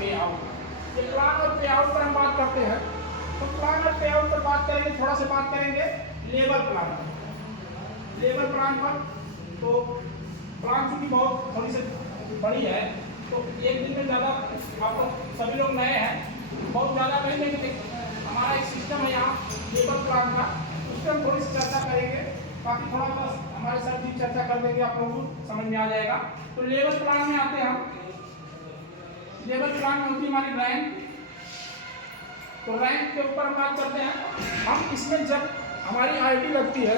पे आउट। ये प्लान और पे आउट पर हम बात करते हैं। तो प्लान और पे आउट पर बात करेंगे, थोड़ा सा बात करेंगे लेबर प्लान पर। लेबर प्लान पर तो प्लान चूंकि बहुत थोड़ी सी बड़ी है तो एक दिन में ज़्यादा, आप सभी लोग नए हैं, बहुत ज़्यादा नहीं, लेकिन हमारा एक सिस्टम है यहाँ लेबर प्लान का, उस पर हम थोड़ी सी चर्चा करेंगे, बाकी थोड़ा बस हमारे साथ भी चर्चा कर देंगे, आप लोगों को समझ में आ जाएगा। तो लेबर प्लान में आते हैं हम। लेबर प्लान में होती है हमारी रैंक। तो रैंक के ऊपर हम बात करते हैं। हम इसमें जब हमारी आईडी लगती है,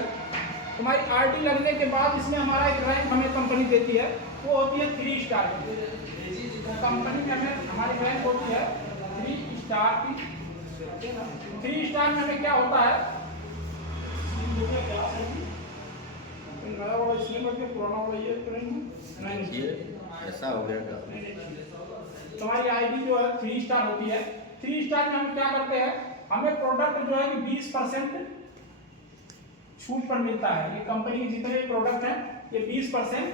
हमारी आईडी लगने के बाद इसमें हमारा एक रैंक हमें कंपनी देती है, वो होती है 3 स्टार की। तो कंपनी में हमें हमारी रैंक होती है 3 स्टार की। 3 स्टार में हमें क्या होता है, नया वाला इसमें करके पुराना वाला ये तो नहीं, ये ऐसा हो गया था। तो हमारी आईडी जो है 3 स्टार होती है। 3 स्टार में हम क्या करते हैं, हमें प्रोडक्ट जो है कि 20% छूट पर मिलता है। ये कंपनी के जितने भी प्रोडक्ट हैं ये 20%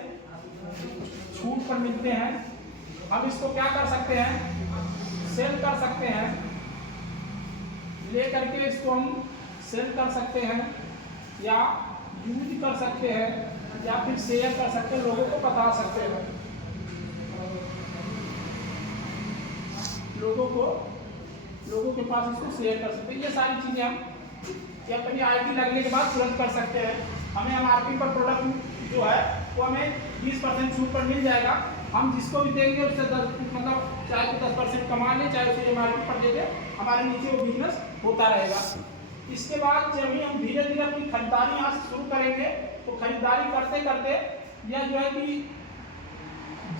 छूट पर मिलते हैं। हम इसको क्या कर सकते हैं, सेल कर सकते हैं, ले करके इसको हम सेल कर सकते हैं या यूज कर सकते हैं या फिर शेयर कर सकते हैं, लोगों को बता सकते हैं, लोगों के पास इसको शेयर कर सकते हैं। ये सारी चीज़ें हम ये अपनी आईडी लगने के बाद तुरंत कर सकते हैं। हमें एमआरपी पर प्रोडक्ट जो है वो हमें 20% छूट पर मिल जाएगा। हम जिसको भी देंगे उससे 10 मतलब चाहे तो 10% कमा लें, चाहे उसे एमआरपी पर दे दें, हमारे नीचे वो बिजनेस होता रहेगा। इसके बाद जब भी हम धीरे धीरे अपनी खरीदारी यहाँ से शुरू करेंगे तो खरीदारी करते करते यह जो है कि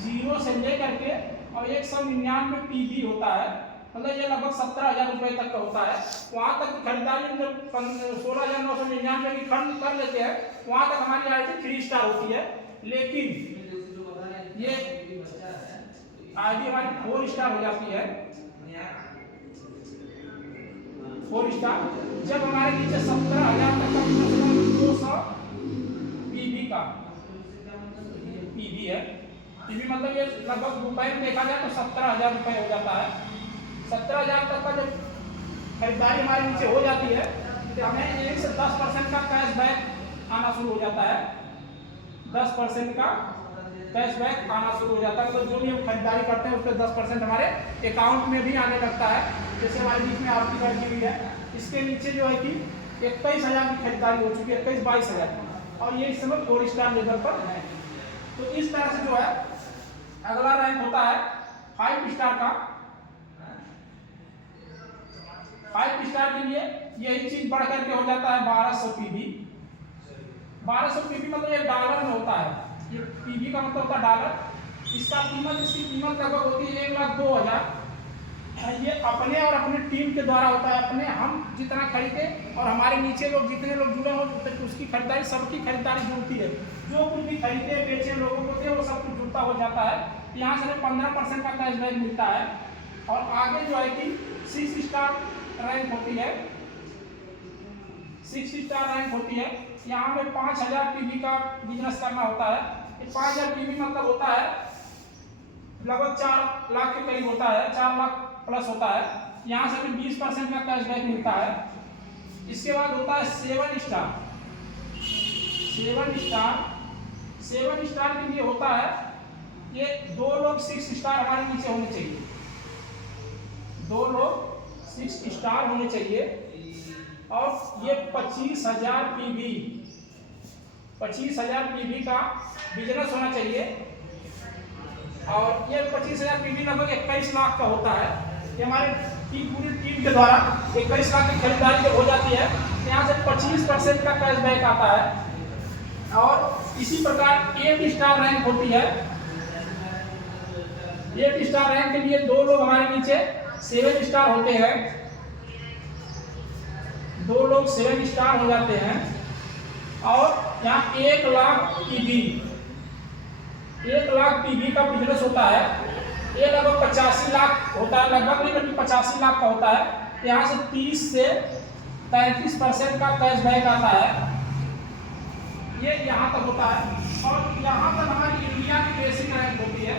0 से ले करके और 199 PV होता है, मतलब ये लगभग 17,000 रुपये तक का होता है। वहाँ तक की खरीदारी जब 16,999 की खरीद कर लेते हैं, वहाँ तक हमारी आईडी 3 स्टार होती है। लेकिन ये आईडी हमारी 4 स्टार हो जाती है। 4 स्टार जब हमारे नीचे 17,000 तक का 200 PV का PV है। PV मतलब ये लगभग रुपए में देखा जाए तो 17,000 रुपये हो जाता है। 17,000 तक का जब खरीदारी हमारे नीचे हो जाती है तो हमें 1 से 10% का कैशबैक आना शुरू हो जाता है। 10% का कैशबैक आना शुरू हो जाता है, तो जो भी हम खरीदारी करते हैं उस पर 10% हमारे अकाउंट में भी आने लगता है। जैसे हमारे बीच में आरती लगी हुई है, इसके नीचे जो है कि 21,000 की खरीदारी हो चुकी है, 22,000 और ये इस समय 4 स्टार लेवल पर है। तो इस तरह से जो है अगला रैंक होता है 5 स्टार का। 5 स्टार के लिए यही चीज बढ़ करके हो जाता है 1200 PV। 1200 PV मतलब ये डॉलर में होता है। ये PV का मतलब होता है डॉलर। इसकी कीमत लगभग होती है 1,02,000। ये अपने और अपने टीम के द्वारा होता है। अपने हम जितना खरीदे और हमारे नीचे लोग जितने लोग जुड़े हो उसकी खरीदारी, सबकी खरीदारी जुड़ती है। जो कुछ भी खरीदे बेचे लोगों को थे वो सब कुछ जुड़ता हो जाता है। यहाँ से 15% का कैशबैक मिलता है। और आगे जो है कि 6 स्टार रैंक होती है। 6 स्टार रैंक होती है। यहाँ पे 5,000 PV का बिजनेस करना होता है। ये 5,000 PV मतलब होता है लगभग 4 लाख के करीब होता है, 4 लाख प्लस होता है। यहाँ से हमें 20% का कैशबैक मिलता है। इसके बाद होता है 7 स्टार। 7 स्टार के लिए होता है ये 2 लोग 6 स्टार हमारे नीचे होने चाहिए। 2 लोग 6 स्टार होने चाहिए और ये 25,000 PV 25,000 PV का बिजनेस होना चाहिए। और ये 25,000 PV लगभग 21 लाख का होता है। ये हमारे पूरी टीम के द्वारा 21 लाख की खरीदारी जब हो जाती है तो यहाँ से 25% का कैशबैक आता है। और इसी प्रकार 8 स्टार रैंक होती है। 8 स्टार रैंक के लिए 2 लोग हमारे नीचे 7 स्टार होते हैं। 2 लोग 7 स्टार हो जाते हैं। और यहाँ 1 लाख PV 1 लाख PV का बिजनेस होता है। ये लगभग 85 लाख होता है, लगभग नहीं बल्कि 85 लाख का होता है। यहाँ से 30 से 33% का कैशबैक आता है। ये यहाँ तक होता है और यहाँ पर हमारी इंडिया की बेसिक रैंक होती है।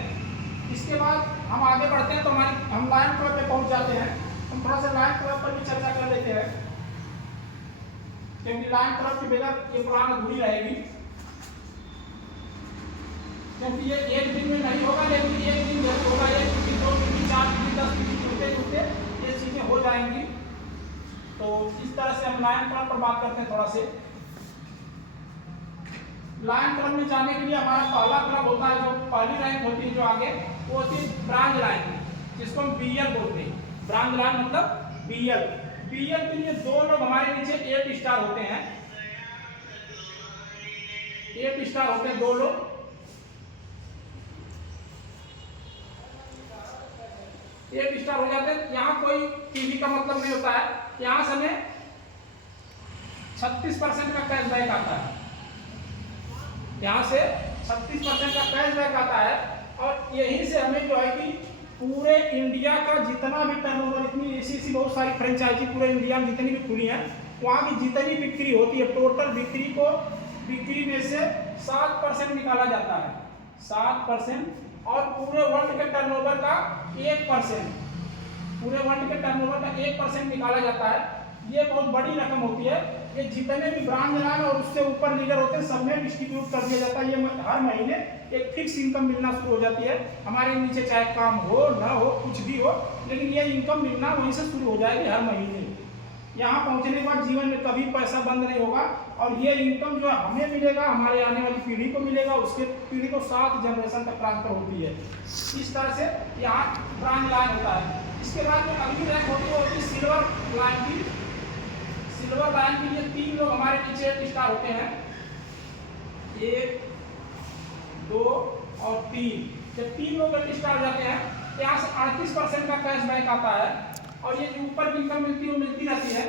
इसके बाद हम आगे बढ़ते हैं तो हमारी हम लायन क्लब पे पहुंच जाते हैं। हम थोड़ा सा लायन क्लब पर भी चर्चा कर लेते हैं, क्योंकि लायन क्लब के बगैर ये प्लान अधूरी रहेगी, क्योंकि ये एक दिन में नहीं होगा, लेकिन एक दिन जरूर होगा। 1 दिन 2 दिन 4 दिन 10 दिन जुड़ते जुड़ते ये चीजें हो जाएंगी। तो इस तरह से हम लायन क्लब पर बात करते हैं थोड़ा से। लायन क्लब में जाने के लिए हमारा पहला क्लब होता है, जो पहली रैंक होती है जो आगे, वो होती है ब्रांज लाइन, जिसको हम बीएल बोलते हैं। ब्रांज लाइन मतलब बीएल। बीएल के लिए 2 लोग हमारे नीचे 8 स्टार होते हैं, 8 स्टार होते हैं 2 लोग। एक स्टार हो जाते हैं। यहाँ कोई टीवी का मतलब नहीं होता है। यहाँ से हमें 36% का कैशबैक आता है, यहाँ से 36% का कैशबैक आता है। और यहीं से हमें जो है कि पूरे इंडिया का जितना भी टर्नओवर, इतनी ऐसी बहुत सारी फ्रेंचाइजी पूरे इंडिया में जितनी भी खुली हैं, वहाँ की जितनी बिक्री होती है, टोटल बिक्री में से 7% निकाला जाता है, 7%। और पूरे वर्ल्ड के टर्नओवर का 1%, पूरे वर्ल्ड के टर्नओवर का 1% निकाला जाता है। ये बहुत बड़ी रकम होती है। ये जितने भी ब्रांच लाइन और उससे ऊपर लीडर होते हैं, सब में डिस्ट्रीब्यूट कर दिया जाता है। ये हर महीने एक फिक्स इनकम मिलना शुरू हो जाती है। हमारे नीचे चाहे काम हो ना हो, कुछ भी हो, लेकिन ये इनकम मिलना वहीं से शुरू हो जाएगी हर महीने। यहाँ पहुँचने के बाद जीवन में कभी पैसा बंद नहीं होगा। और ये इनकम जो हमें मिलेगा, हमारे आने वाली पीढ़ी को मिलेगा, उसके पीढ़ी को 7 जनरेशन तक ट्रांसफर होती है। इस तरह से यहाँ ब्रांच लाइन होता है। इसके बाद जो अगली रैंक होती है वो होती है सिल्वर लाइन की। सिल्वर लाइन के लिए 3 लोग हमारे नीचे 8 स्टार होते हैं, 1 2 और 3। जब 3 लोग 8 स्टार हो जाते हैं, यहाँ से 38% का कैशबैक आता है। और ये जो ऊपर की इनकम मिलती है वो मिलती रहती है।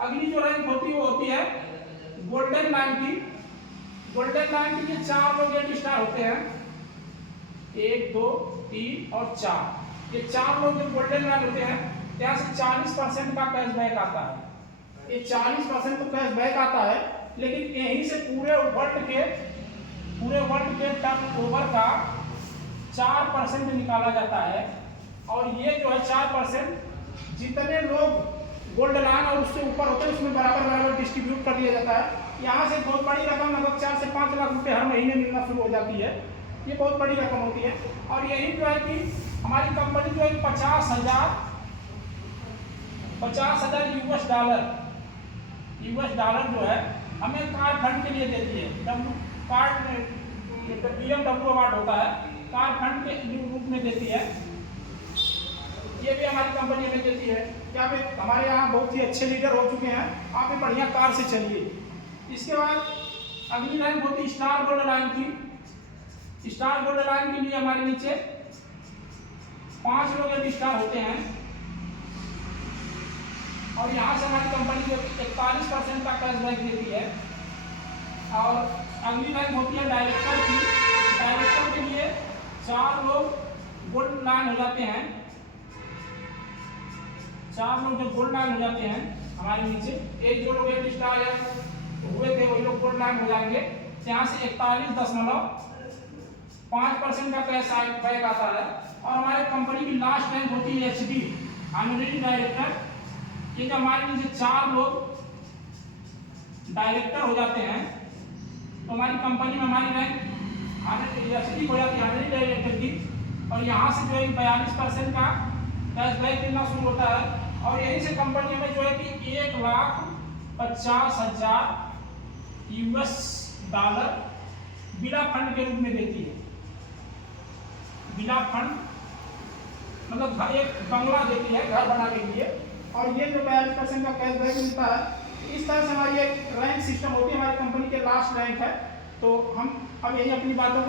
अगली जो रैंक होती है वो होती है गोल्डन लाइन की। गोल्डन लाइन के लिए 4 लोग 8 स्टार होते हैं, 1 2 3 और 4। ये 4 लोग जो गोल्डन लाइन होते हैं, यहाँ से 40% का कैशबैक आता है। ये 40% तो कैशबैक आता है, लेकिन यहीं से पूरे वर्ल्ड के टर्नओवर का 4% निकाला जाता है। और ये जो है 4% जितने लोग गोल्ड लाइन और उससे ऊपर होते हैं, उसमें बराबर डिस्ट्रीब्यूट कर दिया जाता है। यहाँ से बहुत बड़ी रकम, लगभग 4 से 5 लाख रुपए हर महीने मिलना शुरू हो जाती है। ये बहुत बड़ी रकम होती है। और यही जो है कि हमारी कंपनी जो है 50,000 यूएस डॉलर जो है हमें कार फंड के लिए देती है। BMW अवार्ड होता है, कार फंड के रूप में देती है। ये भी हमारी कंपनी में देती है। क्या भी हमारे यहाँ बहुत ही अच्छे लीडर हो चुके हैं, आप भी बढ़िया कार से चलिए। इसके बाद अगली लाइन होती है स्टार गोल्ड लाइन की। स्टार गोल्ड लाइन के लिए हमारे नीचे 5 लोग 8 स्टार होते हैं। और यहाँ से हमारी कंपनी को 41% का कैशबैक देती है। और अगली लाइन होती है डायरेक्टर की। डायरेक्टर के लिए 4 लोग गोल्ड लाइन हो जाते हैं, 4 लोग जो गोल्ड लाइन हो जाते हैं हमारे नीचे। एक जो लोग 8 स्टार हुए थे वही लोग गोल्ड लाइन हो जाएंगे। यहाँ से 41.5% का कैशबैक आता है। और हमारे कंपनी की लास्ट रैंक होती है HD ऑनरेरी डायरेक्टर। ये जो हमारे नीचे 4 लोग डायरेक्टर हो जाते हैं, तो हमारी कंपनी में हमारी रैंक HD हो जाती है ऑनरेरी डायरेक्टर की। और यहाँ से जो है 42% का कैशबैक मिलना शुरू होता है। और यहीं से कंपनी में जो है कि 1,50,000 यूएस डॉलर बिना फंड के रूप में देती है। बिना फंड मतलब एक बंगला देती है घर बनाने के लिए। और ये जो 42% का कैशबैक मिलता है, इस तरह से हमारी एक रैंक सिस्टम होती है। हमारी कंपनी के लास्ट रैंक है। तो हम अब यही अपनी बातों को